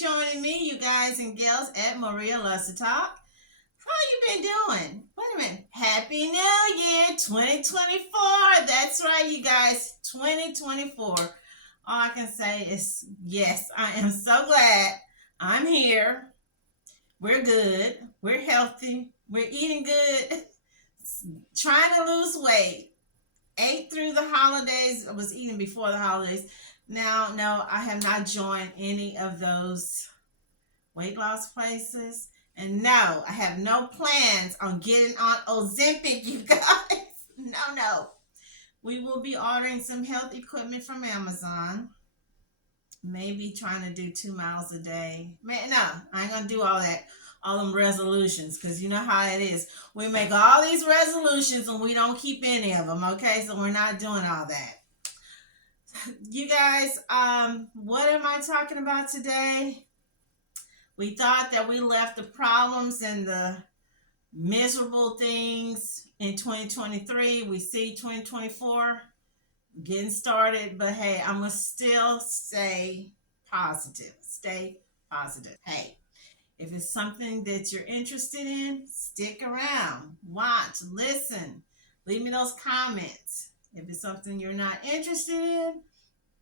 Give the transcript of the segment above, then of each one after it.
joining me, you guys and gals at Maria Loves to Talk. How you been doing? Wait a minute. Happy New Year 2024. That's right, you guys. 2024. All I can say is yes, I am so glad I'm here. We're good. We're healthy. We're eating good. Trying to lose weight. Ate through the holidays. I was eating before the holidays. Now, no, I have not joined any of those weight loss places. And no, I have no plans on getting on Ozempic, you guys. No. We will be ordering some health equipment from Amazon. Maybe trying to do 2 miles a day. Man, no, I ain't going to do all that. All them resolutions, because you know how it is. We make all these resolutions and we don't keep any of them, okay? So we're not doing all that. You guys, what am I talking about today? We thought that we left the problems and the miserable things in 2023. We see 2024 getting started, but hey, I'm going to still stay positive. Stay positive. Hey, if it's something that you're interested in, stick around, watch, listen, leave me those comments. If it's something you're not interested in,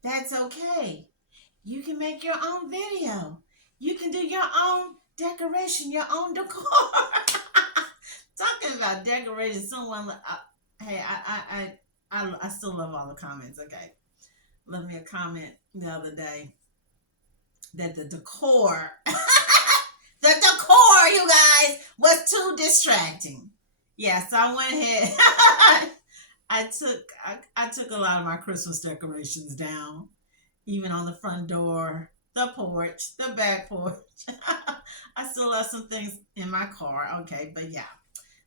that's okay. You can make your own video. You can do your own decoration, your own decor. Talking about decoration, someone, hey, I still love all the comments, okay? Left me a comment the other day that the decor, you guys, was too distracting. Yeah, so I went ahead. I took a lot of my Christmas decorations down, even on the front door, the porch, the back porch. I still have some things in my car, okay, but yeah.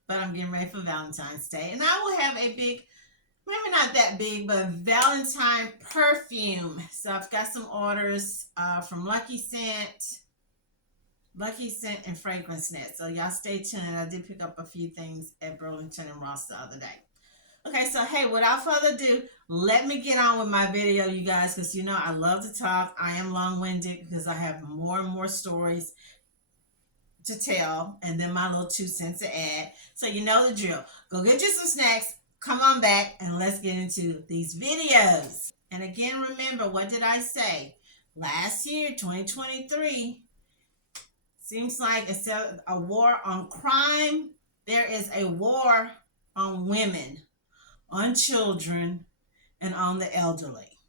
But I'm getting ready for Valentine's Day, and I will have a big, maybe not that big, but Valentine perfume. So I've got some orders from Lucky Scent and Fragrance Net. So y'all stay tuned. I did pick up a few things at Burlington and Ross the other day. Okay, so hey, without further ado, let me get on with my video, you guys, because you know I love to talk. I am long-winded because I have more and more stories to tell, and then my little 2 cents to add. So you know the drill. Go get you some snacks, come on back, and let's get into these videos. And again, remember, what did I say? Last year, 2023, seems like instead of a war on crime, there is a war on women, on children, and on the elderly.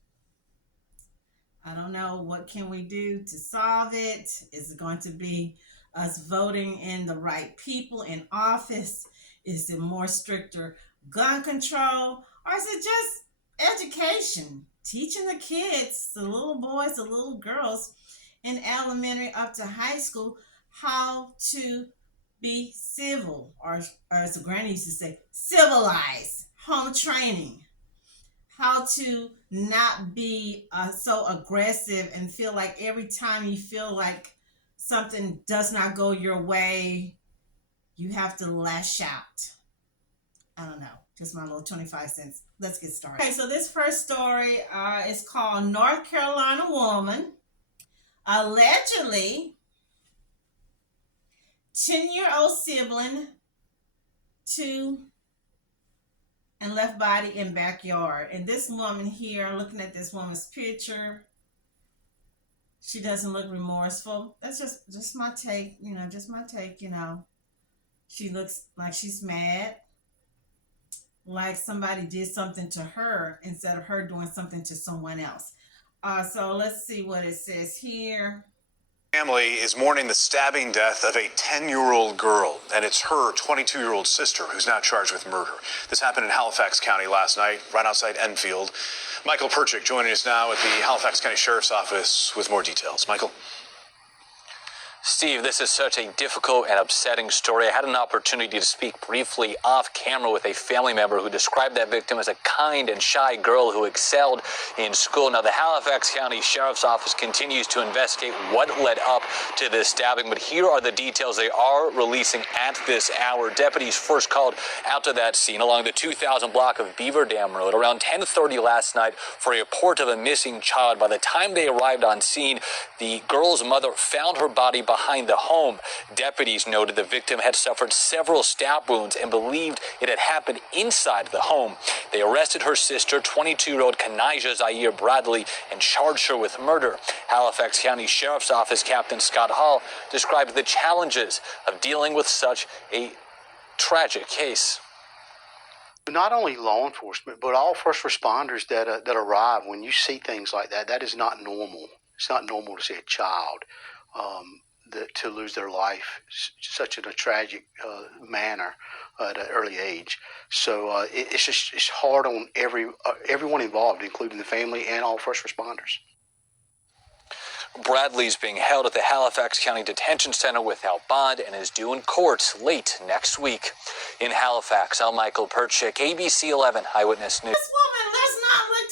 I don't know, what can we do to solve it? Is it going to be us voting in the right people in office? Is it more stricter gun control? Or is it just education? Teaching the kids, the little boys, the little girls in elementary up to high school, how to be civil, or as the granny used to say, civilized. Home training, how to not be so aggressive and feel like every time you feel like something does not go your way, you have to lash out. I don't know, just my little 25 cents. Let's get started. Okay, so this first story is called North Carolina Woman Allegedly 10-year-old sibling to and left body in backyard. And this woman here, looking at this woman's picture, she doesn't look remorseful. That's just my take, just my take, She looks like she's mad, like somebody did something to her instead of her doing something to someone else. So let's see what it says here. Family is mourning the stabbing death of a 10-year-old girl, and it's her 22-year-old sister who's now charged with murder. This happened in Halifax County last night, right outside Enfield. Michael Perchik joining us now at the Halifax County Sheriff's Office with more details. Michael? Steve, this is such a difficult and upsetting story. I had an opportunity to speak briefly off camera with a family member who described that victim as a kind and shy girl who excelled in school. Now, the Halifax County Sheriff's Office continues to investigate what led up to this stabbing, but here are the details they are releasing at this hour. Deputies first called out to that scene along the 2000 block of Beaver Dam Road around 10:30 last night for a report of a missing child. By the time they arrived on scene, the girl's mother found her body behind the home. Deputies noted the victim had suffered several stab wounds and believed it had happened inside the home. They arrested her sister, 22-year-old Kaneijah Bradley, and charged her with murder. Halifax County Sheriff's Office Captain Scott Hall described the challenges of dealing with such a tragic case. Not only law enforcement, but all first responders that arrive, when you see things like that, that is not normal. It's not normal to see a child to lose their life such in a tragic manner at an early age. So it's hard on everyone involved, including the family and all first responders. Bradley's being held at the Halifax County Detention Center without bond and is due in court late next week. In Halifax, I'm Michael Perchik, ABC 11 Eyewitness News. This woman does not look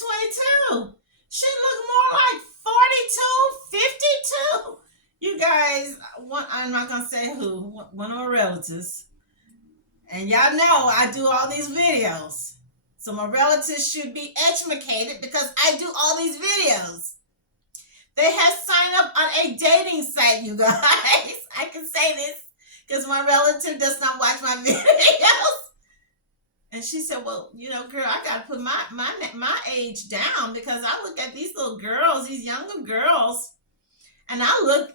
22. She looked more like 42, 52. You guys, I'm not going to say who, one of my relatives. And y'all know I do all these videos. So my relatives should be educated because I do all these videos. They have signed up on a dating site, you guys. I can say this because my relative does not watch my videos. And she said, well, you know, girl, I got to put my age down because I look at these little girls, these younger girls, and I look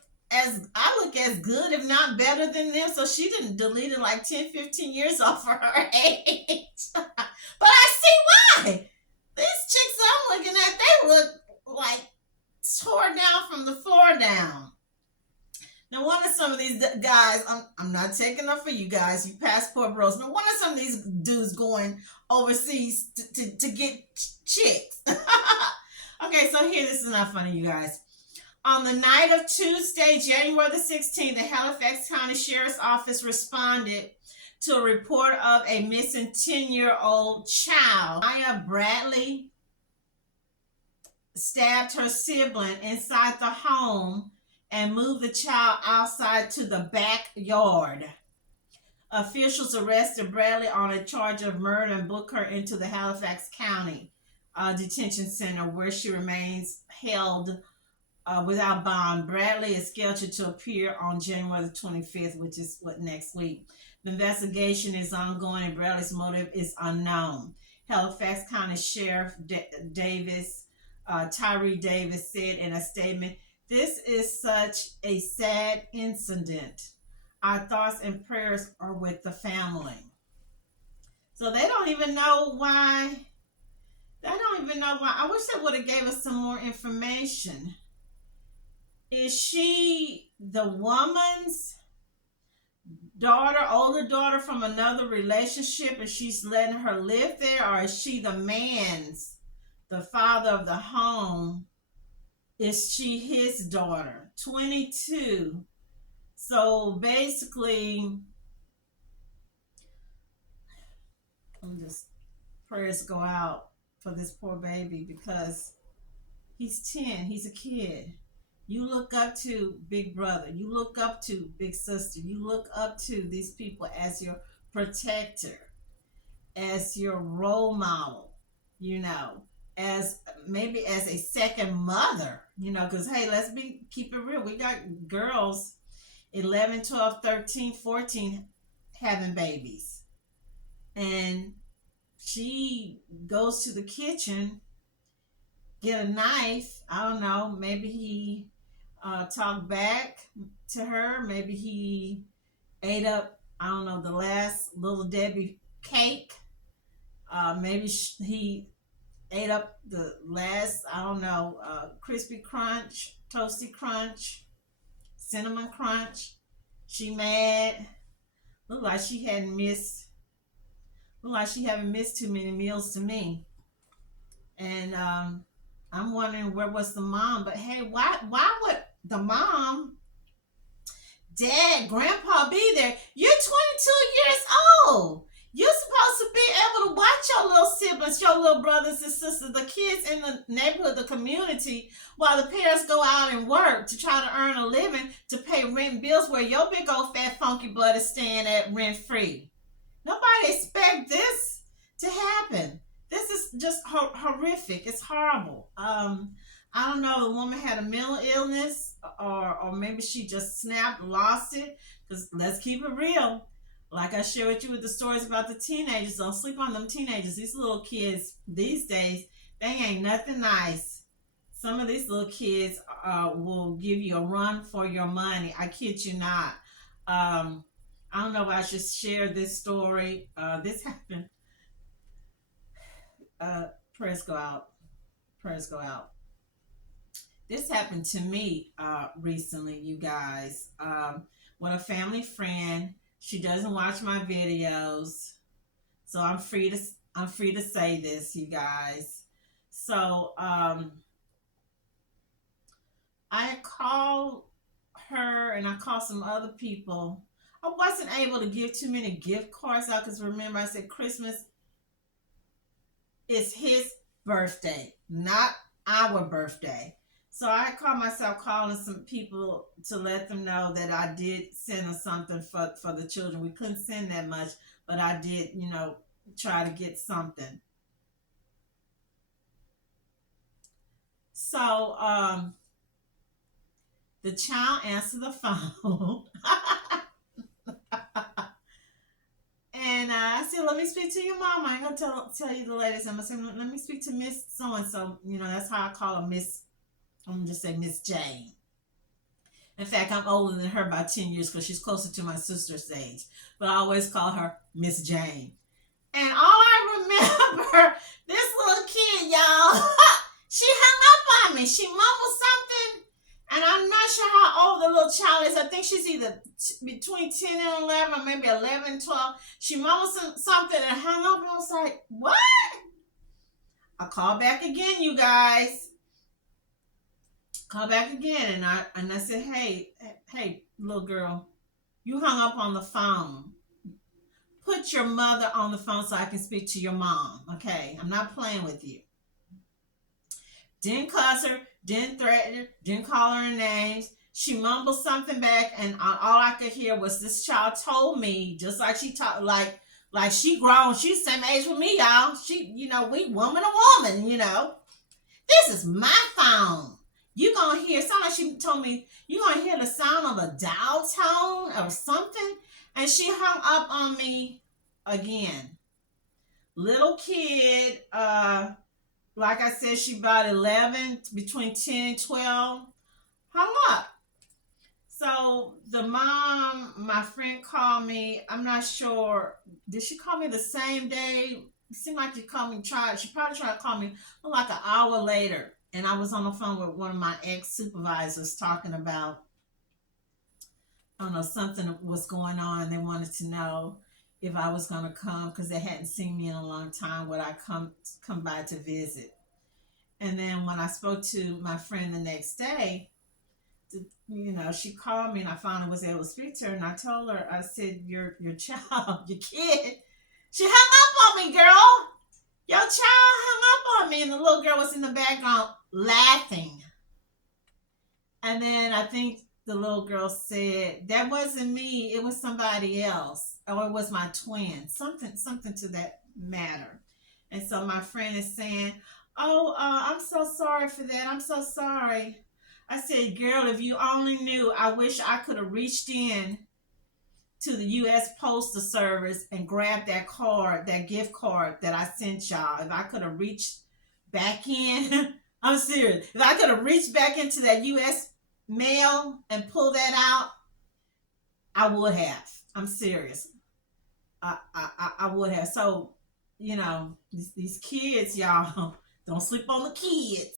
as good, if not better than them. So she didn't delete it like 10, 15 years off of her age. But I see why. These chicks I'm looking at, they look like tore down from the floor down. No wonder some of these guys, I'm not taking up for you guys, you passport bros. No wonder some of these dudes going overseas to get chicks. Okay, so here, this is not funny, you guys. On the night of Tuesday, January the 16th, the Halifax County Sheriff's Office responded to a report of a missing 10-year-old child. Kaneijah Bradley stabbed her sibling inside the home and moved the child outside to the backyard. Officials arrested Bradley on a charge of murder and booked her into the Halifax County Detention Center, where she remains held without bond. Bradley is scheduled to appear on January the 25th, which is next week. The investigation is ongoing and Bradley's motive is unknown. Halifax County Sheriff Tyree Davis said in a statement, "This is such a sad incident. Our thoughts and prayers are with the family." So they don't even know why. I wish they would have gave us some more information. Is she the woman's daughter, older daughter from another relationship, and she's letting her live there? Or is she the man's, the father of the home? Is she his daughter? 22. So basically, prayers go out for this poor baby because he's 10. He's a kid. You look up to big brother. You look up to big sister. You look up to these people as your protector, as your role model, you know, as maybe as a second mother, you know, because, hey, keep it real. We got girls 11, 12, 13, 14 having babies. And she goes to the kitchen, get a knife. I don't know, maybe he talked back to her. Maybe he ate up, I don't know, the last Little Debbie cake. Maybe he ate up the last, I don't know, crispy crunch, toasty crunch, cinnamon crunch. She mad. Look like she haven't missed too many meals to me. And I'm wondering where was the mom. But hey, why would the mom Dad, Grandpa be there. You're 22 years old. You're supposed to be able to watch your little siblings, your little brothers and sisters, the kids in the neighborhood, the community, while the parents go out and work to try to earn a living to pay rent and bills where your big old fat funky butt is staying at rent free. Nobody expect this to happen. This is just horrific. It's horrible. I don't know. The woman had a mental illness, or maybe she just snapped, lost it. Because let's keep it real. Like I shared with you with the stories about the teenagers. Don't sleep on them teenagers. These little kids these days, they ain't nothing nice. Some of these little kids will give you a run for your money. I kid you not. I don't know if I should share this story. This happened. Prayers go out. Prayers go out. This happened to me recently, you guys. With a family friend. She doesn't watch my videos, so I'm free to say this, you guys. So I called her and I called some other people. I wasn't able to give too many gift cards out because remember I said Christmas is his birthday, not our birthday. So I called myself calling some people to let them know that I did send us something for the children. We couldn't send that much, but I did, try to get something. So the child answered the phone. And I said, let me speak to your mom. I ain't going to tell you the latest. I'm going to say, let me speak to Miss So-and-so. That's how I call her Miss. I'm going to just say Miss Jane. In fact, I'm older than her by 10 years because she's closer to my sister's age. But I always call her Miss Jane. And all I remember, this little kid, y'all, she hung up on me. She mumbled something. And I'm not sure how old the little child is. I think she's either between 10 and 11 or maybe 11 and 12. She mumbled something and hung up. And I was like, what? I called back again, you guys. Call back again, and I said, hey, little girl, you hung up on the phone. Put your mother on the phone so I can speak to your mom, okay? I'm not playing with you. Didn't cuss her, didn't threaten her, didn't call her names. She mumbled something back, and all I could hear was this child told me, just like she talked, like she grown. She's the same age with me, y'all. She, we woman to woman, This is my phone. You gonna hear, sound like she told me, you gonna hear the sound of a dial tone or something. And she hung up on me again. Little kid, like I said, she about 11, between 10 and 12, hung up. So the mom, my friend called me. I'm not sure, did she call me the same day? It seemed like she probably tried to call me like an hour later. And I was on the phone with one of my ex-supervisors talking about, I don't know, something was going on. They wanted to know if I was going to come because they hadn't seen me in a long time. Would I come by to visit? And then when I spoke to my friend the next day, she called me and I finally was able to speak to her. And I told her, I said, your child, your kid, she hung up on me, girl. Your child hung up on me. And the little girl was in the background laughing. And then I think the little girl said, that wasn't me, it was somebody else, or it was my twin, something to that matter. And so my friend is saying, I'm so sorry for that, I'm so sorry. I said, girl, if you only knew, I wish I could have reached in to the U.S. Postal Service and grabbed that gift card that I sent y'all. If I could have reached back in, I'm serious. If I could have reached back into that U.S. mail and pulled that out, I would have. I'm serious. I would have. So, these kids, y'all, don't sleep on the kids.